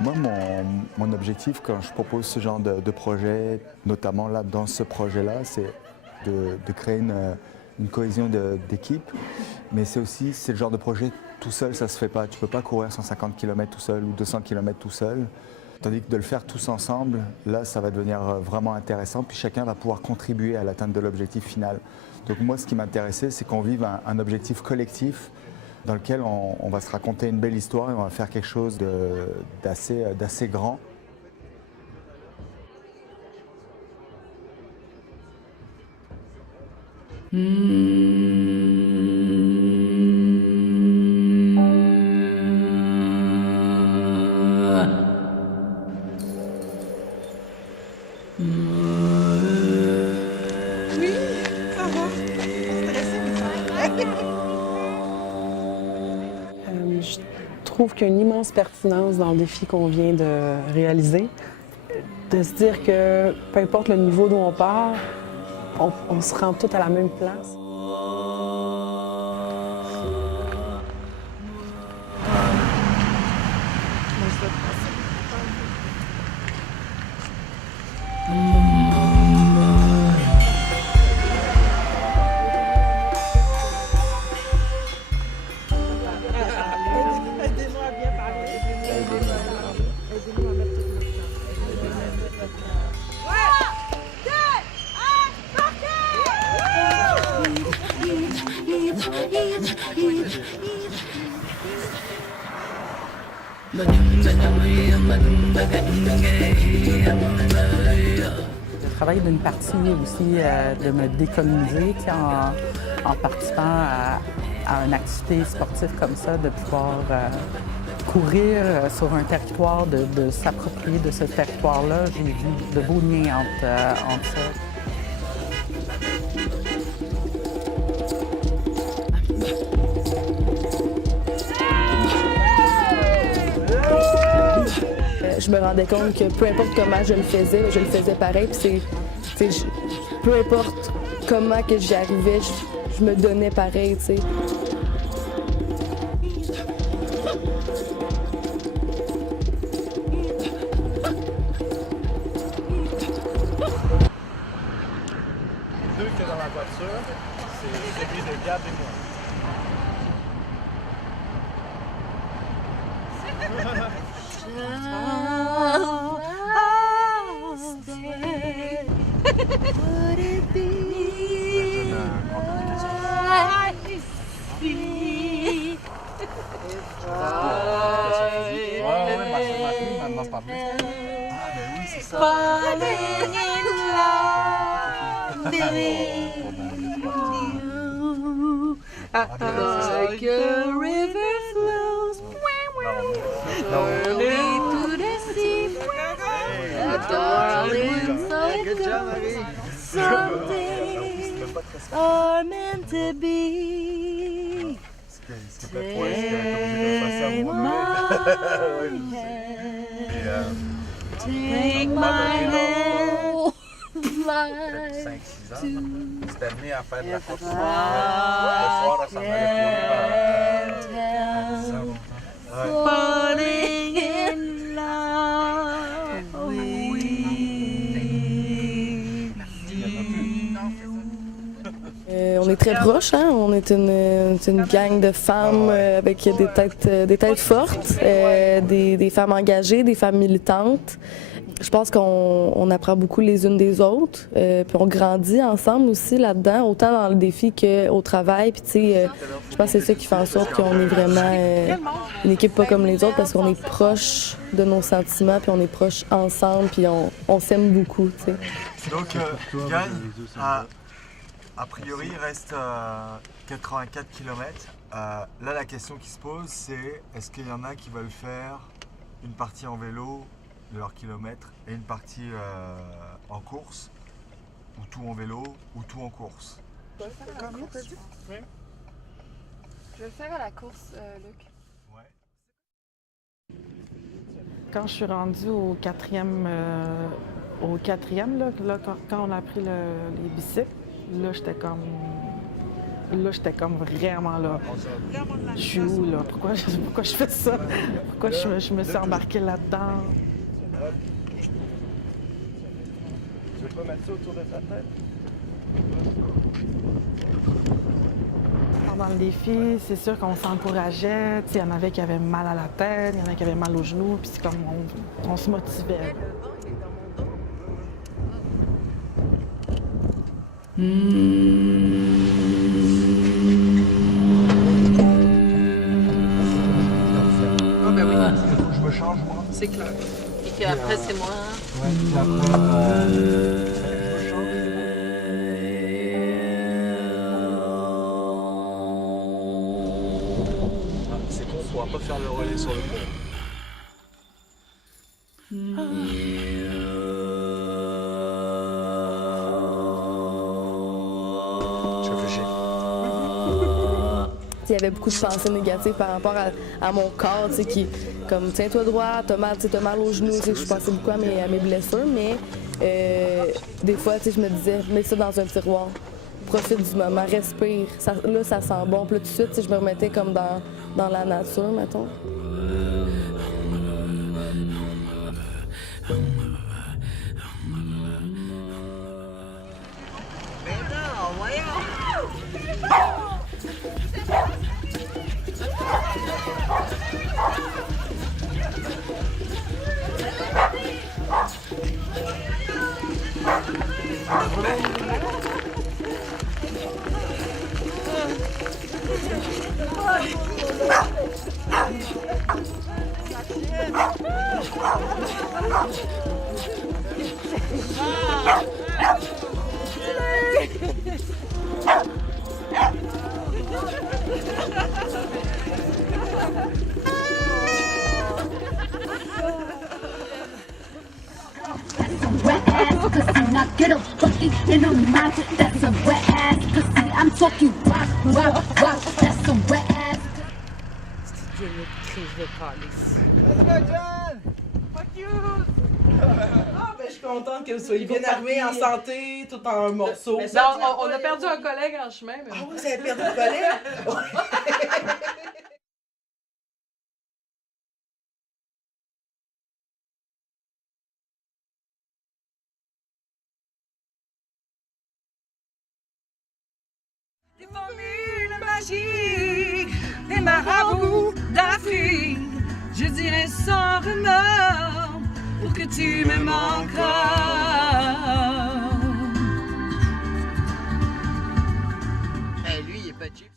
Moi, mon objectif quand je propose ce genre de projet, notamment là dans ce projet-là, c'est de créer une cohésion d'équipe. Mais c'est aussi, c'est le genre de projet, tout seul, ça se fait pas. Tu peux pas courir 150 km tout seul ou 200 km tout seul. Tandis que de le faire tous ensemble, là, ça va devenir vraiment intéressant. Puis chacun va pouvoir contribuer à l'atteinte de l'objectif final. Donc moi, ce qui m'intéressait, c'est qu'on vive un objectif collectif dans lequel on va se raconter une belle histoire et on va faire quelque chose d'assez grand. Oui, ça va. Stressé, mais ça va. Je trouve qu'il y a une immense pertinence dans le défi qu'on vient de réaliser. De se dire que peu importe le niveau d'où on part, on se rend tous à la même place. Aidez-moi à bien parler. Aidez-nous à mettre tout le Je travaille d'une partie aussi de me décoloniser en participant à une activité sportive comme ça, de pouvoir courir sur un territoire, de s'approprier de ce territoire-là. J'ai vu de beaux liens entre ça. Je me rendais compte que peu importe comment je le faisais pareil. Puis peu importe comment que j'y arrivais, je me donnais pareil, tu sais. Deux que dans la voiture, c'est celui de Gab et moi. Like a river flows slowly to the sea. Darling, so it goes. Some things are meant to be. Take my hand, fly to C'était amené à faire de la course. Le soir, elle s'en allait courir falling in love with On est très proches, hein? On est une gang de femmes avec des têtes fortes, des femmes engagées, des femmes militantes. Je pense qu'on apprend beaucoup les unes des autres, puis on grandit ensemble aussi là-dedans, autant dans le défi qu'au travail. Puis tu sais, je pense que c'est ça qui fait en sorte qu'on est vraiment une équipe pas comme les autres, parce qu'on est proche de nos sentiments, puis on est proche ensemble, puis on s'aime beaucoup, tu sais. Donc, Gagne, a priori, il reste 84 km. Là, la question qui se pose, c'est est-ce qu'il y en a qui veulent faire une partie en vélo de leurs kilomètres et une partie en course, ou tout en vélo, ou tout en course? Combien t'as dit? Je vais le faire à la course, Luc. Ouais. Quand je suis rendue au quatrième, là, quand on a pris les bicycles, là, j'étais comme... Là, j'étais comme vraiment là. Je suis où, là? Pourquoi je fais ça? Pourquoi je me suis embarquée là-dedans? Tu veux pas mettre ça autour de ta tête? Pendant le défi, c'est sûr qu'on s'encourageait. Il y en avait qui avaient mal à la tête, il y en a qui avaient mal aux genoux, puis c'est comme on se motivait. Ah ben oui, Je me change, moi. c'est clair. Et qu'après, c'est moi. Ouais, puis après, je me change. Ah, c'est con, on pourra pas faire le relais sur le pont. Je réfléchis. Il y avait beaucoup de pensées négatives par rapport à mon corps, tu sais, qui, comme, tiens-toi droit, t'as mal aux genoux, tu sais, je pensais beaucoup à mes blessures, mais des fois, tu sais, je me disais, mets ça dans un tiroir, profite du moment, respire, là, ça sent bon. Puis là, tout de suite, tu sais, je me remettais comme dans la nature, mettons. Wet ass pussy, now get a bucket in a mouth. That's a wet ass pussy. I'm talking rock, rock, rock. That's a wet ass. C'est une crise de calice. Ah, ben, je suis contente que vous soyez bien arrivés en santé, tout en morceaux. Mais on a perdu un collègue en chemin. Mais... Ah oui, vous avez perdu le collègue? Des formules magiques, des marabouts d'Afrique, je dirais sans remords pour que tu m'aimes encore. Ben lui, il est pas cheap.